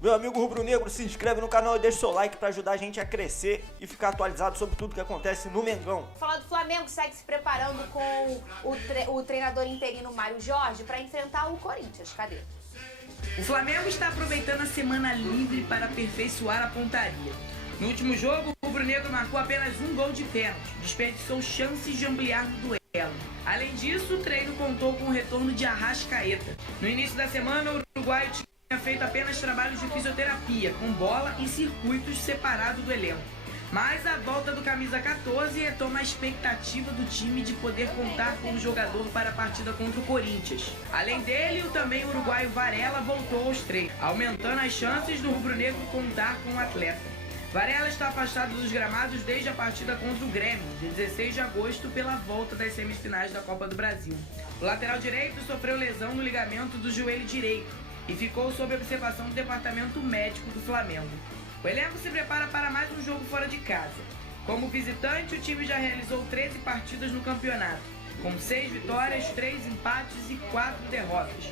Meu amigo rubro-negro, se inscreve no canal e deixa o seu like pra ajudar a gente a crescer e ficar atualizado sobre tudo que acontece no Mengão. Falar do Flamengo, segue se preparando com o treinador interino Mário Jorge para enfrentar o Corinthians. Cadê? O Flamengo está aproveitando a semana livre para aperfeiçoar a pontaria. No último jogo, o rubro-negro marcou apenas um gol de pênalti, desperdiçou chances de ampliar no duelo. Além disso, o treino contou com o retorno de Arrascaeta. No início da semana, o uruguaio tinha feito apenas trabalhos de fisioterapia, com bola e circuitos separados do elenco. Mas a volta do camisa 14 retoma a expectativa do time de poder contar com o jogador para a partida contra o Corinthians. Além dele, também o uruguaio Varela voltou aos treinos, aumentando as chances do rubro-negro contar com o atleta. Varela está afastado dos gramados desde a partida contra o Grêmio, de 16 de agosto, pela volta das semifinais da Copa do Brasil. O lateral direito sofreu lesão no ligamento do joelho direito e ficou sob observação do departamento médico do Flamengo. O elenco se prepara para mais um jogo fora de casa. Como visitante, o time já realizou 13 partidas no campeonato, com 6 vitórias, 3 empates e 4 derrotas.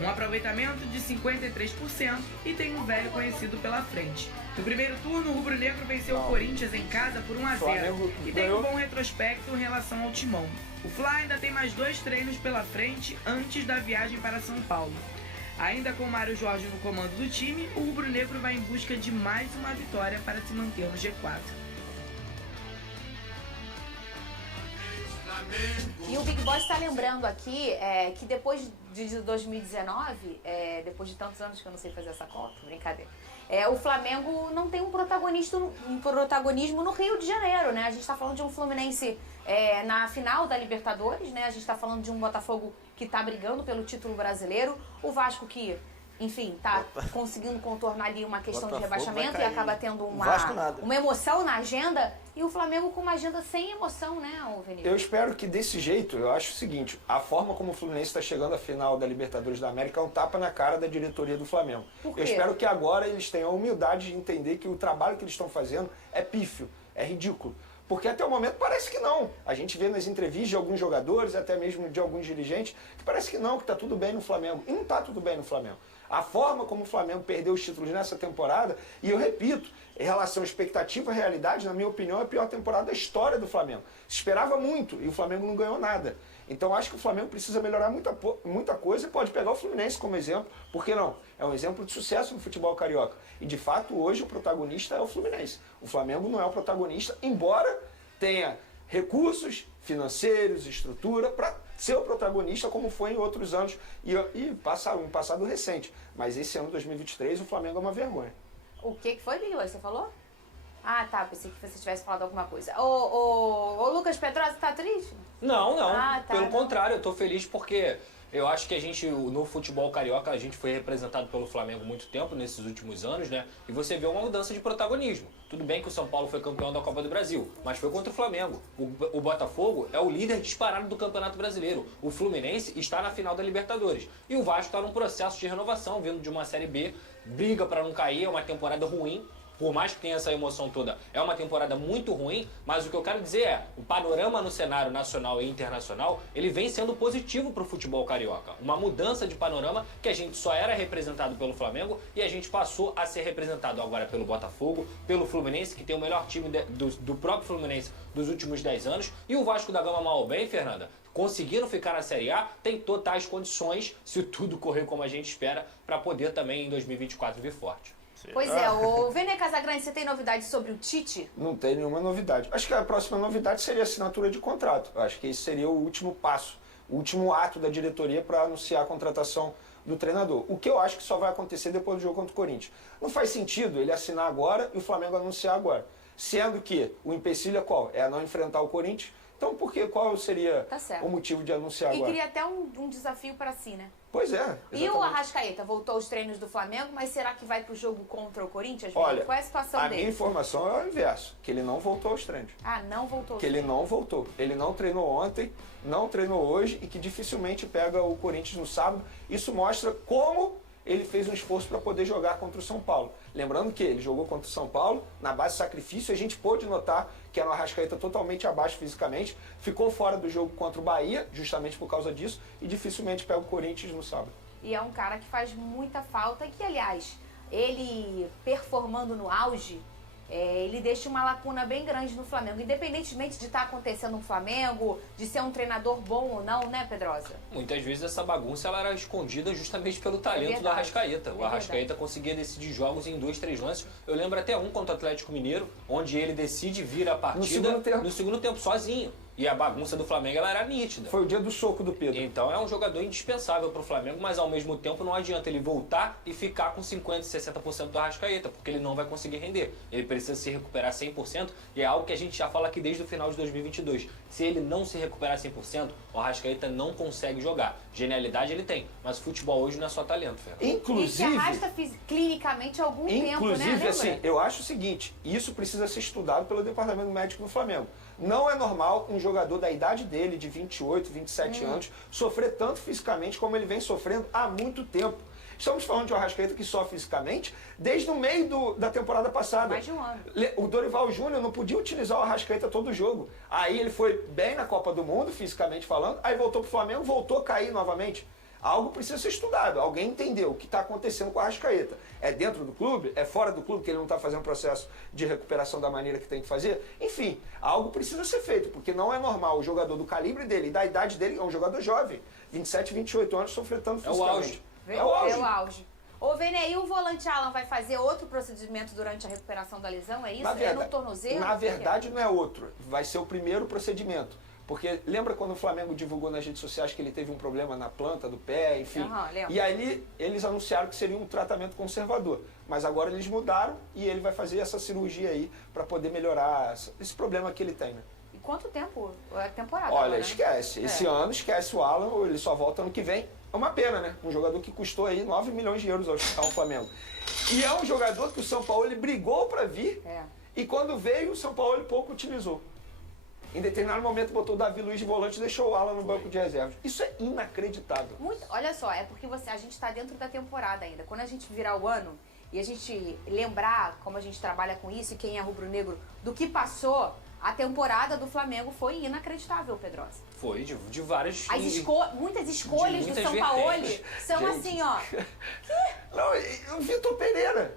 Um aproveitamento de 53% e tem um velho conhecido pela frente. No primeiro turno, o rubro-negro venceu o Corinthians em casa por 1-0 e tem um bom retrospecto em relação ao timão. O Fla ainda tem mais 2 treinos pela frente antes da viagem para São Paulo. Ainda com Mário Jorge no comando do time, o rubro-negro vai em busca de mais uma vitória para se manter no G4. E o Big Boss está lembrando aqui que depois de 2019, depois de tantos anos que eu não sei fazer essa conta, brincadeira, o Flamengo não tem um protagonismo no Rio de Janeiro, né? A gente está falando de um Fluminense na final da Libertadores, né? A gente está falando de um Botafogo que está brigando pelo título brasileiro, o Vasco que, enfim, tá conseguindo contornar ali uma questão de rebaixamento e acaba tendo uma emoção na agenda, e o Flamengo com uma agenda sem emoção, né, Vinícius? Eu espero que desse jeito, eu acho o seguinte, a forma como o Fluminense está chegando à final da Libertadores da América é um tapa na cara da diretoria do Flamengo. Por quê? Eu espero que agora eles tenham a humildade de entender que o trabalho que eles estão fazendo é pífio, é ridículo. Porque até o momento parece que não. A gente vê nas entrevistas de alguns jogadores, até mesmo de alguns dirigentes, que parece que não, que está tudo bem no Flamengo. E não está tudo bem no Flamengo. A forma como o Flamengo perdeu os títulos nessa temporada, e eu repito, em relação à expectativa e realidade, na minha opinião, é a pior temporada da história do Flamengo. Se esperava muito e o Flamengo não ganhou nada. Então acho que o Flamengo precisa melhorar muita coisa e pode pegar o Fluminense como exemplo. Por que não? É um exemplo de sucesso no futebol carioca. E de fato hoje o protagonista é o Fluminense. O Flamengo não é o protagonista, embora tenha recursos financeiros, estrutura, para ser o protagonista como foi em outros anos e um passado recente. Mas esse ano, 2023, o Flamengo é uma vergonha. O que foi, Big Boy? Você falou? Ah, tá. Pensei que você tivesse falado alguma coisa. Ô, Lucas Pedrosa, tá triste? Não. Ah, tá, Pelo contrário, eu tô feliz porque eu acho que a gente, no futebol carioca, a gente foi representado pelo Flamengo muito tempo, nesses últimos anos, né? E você vê uma mudança de protagonismo. Tudo bem que o São Paulo foi campeão da Copa do Brasil, mas foi contra o Flamengo. O Botafogo é o líder disparado do Campeonato Brasileiro. O Fluminense está na final da Libertadores. E o Vasco está num processo de renovação, vindo de uma Série B, briga para não cair, é uma temporada ruim. Por mais que tenha essa emoção toda, é uma temporada muito ruim, mas o que eu quero dizer é, o panorama no cenário nacional e internacional, ele vem sendo positivo para o futebol carioca. Uma mudança de panorama que a gente só era representado pelo Flamengo e a gente passou a ser representado agora pelo Botafogo, pelo Fluminense, que tem o melhor time do próprio Fluminense dos últimos 10 anos, e o Vasco da Gama, mal ou bem, Fernanda, conseguiram ficar na Série A, tem totais condições, se tudo correr como a gente espera, para poder também em 2024 vir forte. Pois é, o Vene Casagrande, você tem novidades sobre o Tite? Não tem nenhuma novidade. Acho que a próxima novidade seria a assinatura de contrato. Acho que esse seria o último passo, o último ato da diretoria para anunciar a contratação do treinador. O que eu acho que só vai acontecer depois do jogo contra o Corinthians. Não faz sentido ele assinar agora e o Flamengo anunciar agora. Sendo que o empecilho é qual? É não enfrentar o Corinthians. Então, qual seria o motivo de anunciar agora? E queria até um desafio para si, né? Pois é. Exatamente. E o Arrascaeta voltou aos treinos do Flamengo, mas será que vai pro jogo contra o Corinthians? Olha, qual é a situação dele? A minha informação é o inverso, que ele não voltou aos treinos. Ah, não voltou. Que ele não voltou. Ele não treinou ontem, não treinou hoje e que dificilmente pega o Corinthians no sábado. Isso mostra como ele fez um esforço para poder jogar contra o São Paulo. Lembrando que ele jogou contra o São Paulo, na base de sacrifício, a gente pôde notar que era um Arrascaeta totalmente abaixo fisicamente, ficou fora do jogo contra o Bahia, justamente por causa disso, e dificilmente pega o Corinthians no sábado. E é um cara que faz muita falta e que, aliás, ele performando no auge, ele deixa uma lacuna bem grande no Flamengo, independentemente de estar acontecendo no Flamengo, de ser um treinador bom ou não, né, Pedrosa? Muitas vezes essa bagunça ela era escondida justamente pelo talento do Arrascaeta. O Arrascaeta conseguia decidir jogos em 2, 3 lances. Eu lembro até um contra o Atlético Mineiro, onde ele decide vir a partida no segundo tempo sozinho. E a bagunça do Flamengo ela era nítida. Foi o dia do soco do Pedro. Então é um jogador indispensável para o Flamengo, mas ao mesmo tempo não adianta ele voltar e ficar com 50%, 60% do Arrascaeta, porque ele não vai conseguir render. Ele precisa se recuperar 100% e é algo que a gente já fala aqui desde o final de 2022. Se ele não se recuperar 100%, o Arrascaeta não consegue jogar. Genialidade ele tem, mas futebol hoje não é só talento, Fer. E se arrasta clinicamente há algum tempo, né? Inclusive, assim, eu acho o seguinte, isso precisa ser estudado pelo Departamento Médico do Flamengo. Não é normal um jogador da idade dele, de 28, 27 anos, sofrer tanto fisicamente como ele vem sofrendo há muito tempo. Estamos falando de um Arrascaeta que sofre fisicamente desde o meio da temporada passada. Mais de um ano. O Dorival Júnior não podia utilizar o Arrascaeta todo jogo. Aí ele foi bem na Copa do Mundo, fisicamente falando, aí voltou pro Flamengo, voltou a cair novamente. Algo precisa ser estudado. Alguém entendeu o que está acontecendo com o Arrascaeta. É dentro do clube? É fora do clube que ele não está fazendo processo de recuperação da maneira que tem que fazer? Enfim, algo precisa ser feito, porque não é normal o jogador do calibre dele e da idade dele, é um jogador jovem, 27, 28 anos, sofrer tanto fisicamente. É o auge. É o auge. Ô, Vene, e o volante Alan vai fazer outro procedimento durante a recuperação da lesão? É isso? É no tornozelo? Na verdade, não é outro. Vai ser o primeiro procedimento. Porque lembra quando o Flamengo divulgou nas redes sociais que ele teve um problema na planta do pé, enfim. E aí eles anunciaram que seria um tratamento conservador. Mas agora eles mudaram e ele vai fazer essa cirurgia aí para poder melhorar esse problema que ele tem, né? E quanto tempo? É temporada? Olha, agora, esquece. Né? Esse ano, esquece o Alan, ele só volta ano que vem. É uma pena, né? Um jogador que custou aí 9 milhões de euros ao Flamengo. E é um jogador que o São Paulo ele brigou para vir e quando veio o São Paulo ele pouco utilizou. Em determinado momento botou o Davi Luiz de volante e deixou o Alan no banco de reservas. Isso é inacreditável. Olha só, é porque a gente está dentro da temporada ainda. Quando a gente virar o ano e a gente lembrar como a gente trabalha com isso e quem é rubro-negro do que passou, a temporada do Flamengo foi inacreditável, Pedrosa. Foi, de várias... Muitas escolhas do São Paulo são Gente. assim, ó. Não, o Vitor Pereira,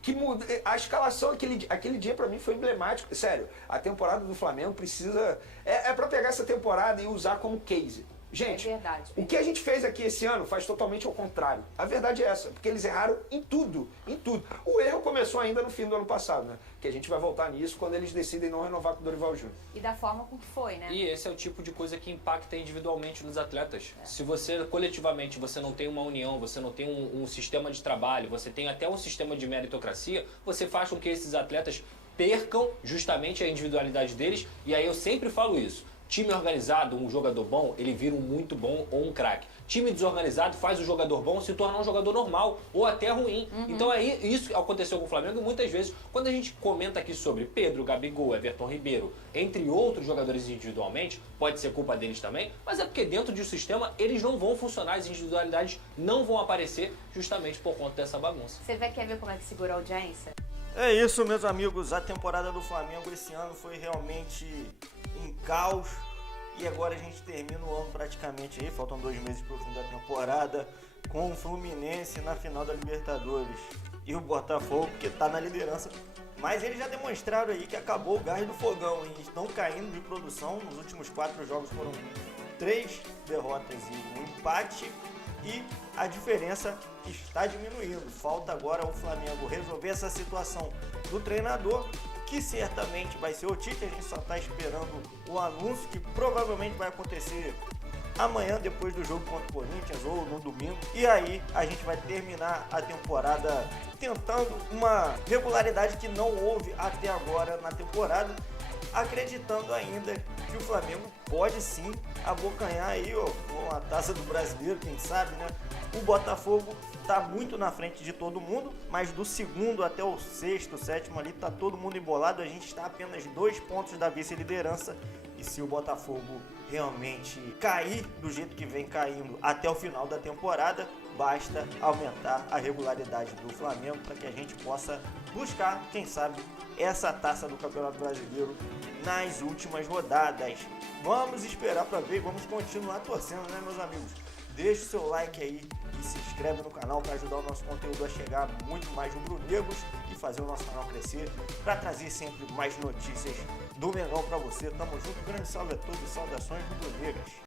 que muda, a escalação aquele dia pra mim foi emblemático. Sério, a temporada do Flamengo precisa... É pra pegar essa temporada e usar como case. Gente, É verdade. o que a gente fez aqui esse ano faz totalmente ao contrário. A verdade é essa, porque eles erraram em tudo, em tudo. O erro começou ainda no fim do ano passado, né? Que a gente vai voltar nisso quando eles decidem não renovar com o Dorival Júnior. E da forma com que foi, né? E esse é o tipo de coisa que impacta individualmente nos atletas. Se você, coletivamente, você não tem uma união, você não tem um sistema de trabalho, você tem até um sistema de meritocracia, você faz com que esses atletas percam justamente a individualidade deles. E aí eu sempre falo isso. Time organizado, um jogador bom, ele vira um muito bom ou um craque. Time desorganizado faz o jogador bom se tornar um jogador normal ou até ruim. Então aí isso aconteceu com o Flamengo e muitas vezes, quando a gente comenta aqui sobre Pedro, Gabigol, Everton Ribeiro, entre outros jogadores individualmente, pode ser culpa deles também, mas é porque dentro de um sistema eles não vão funcionar, as individualidades não vão aparecer justamente por conta dessa bagunça. Você quer ver como é que segura a audiência? É isso, meus amigos. A temporada do Flamengo esse ano foi realmente um caos. E agora a gente termina o ano praticamente aí, faltam 2 meses para o fim da temporada, com o Fluminense na final da Libertadores. E o Botafogo, que está na liderança. Mas eles já demonstraram aí que acabou o gás do fogão e estão caindo de produção. Nos últimos 4 jogos foram 3 derrotas e um empate. E a diferença está diminuindo. Falta agora o Flamengo resolver essa situação do treinador, que certamente vai ser o Tite. A gente só está esperando o anúncio, que provavelmente vai acontecer amanhã, depois do jogo contra o Corinthians, ou no domingo. E aí a gente vai terminar a temporada tentando uma regularidade que não houve até agora na temporada, acreditando ainda que o Flamengo pode sim abocanhar aí, ó, com a taça do Brasileiro, quem sabe, né? O Botafogo tá muito na frente de todo mundo, mas do segundo até o sexto, sétimo ali, tá todo mundo embolado. A gente está a apenas 2 pontos da vice-liderança. E se o Botafogo realmente cair do jeito que vem caindo até o final da temporada, basta aumentar a regularidade do Flamengo para que a gente possa buscar, quem sabe, essa taça do Campeonato Brasileiro nas últimas rodadas. Vamos esperar para ver e vamos continuar torcendo, né, meus amigos? Deixe o seu like aí e se inscreve no canal para ajudar o nosso conteúdo a chegar a muito mais rubro-negros e fazer o nosso canal crescer, para trazer sempre mais notícias do Mengão para você. Tamo junto, grande salve a todos, saudações rubro-negras.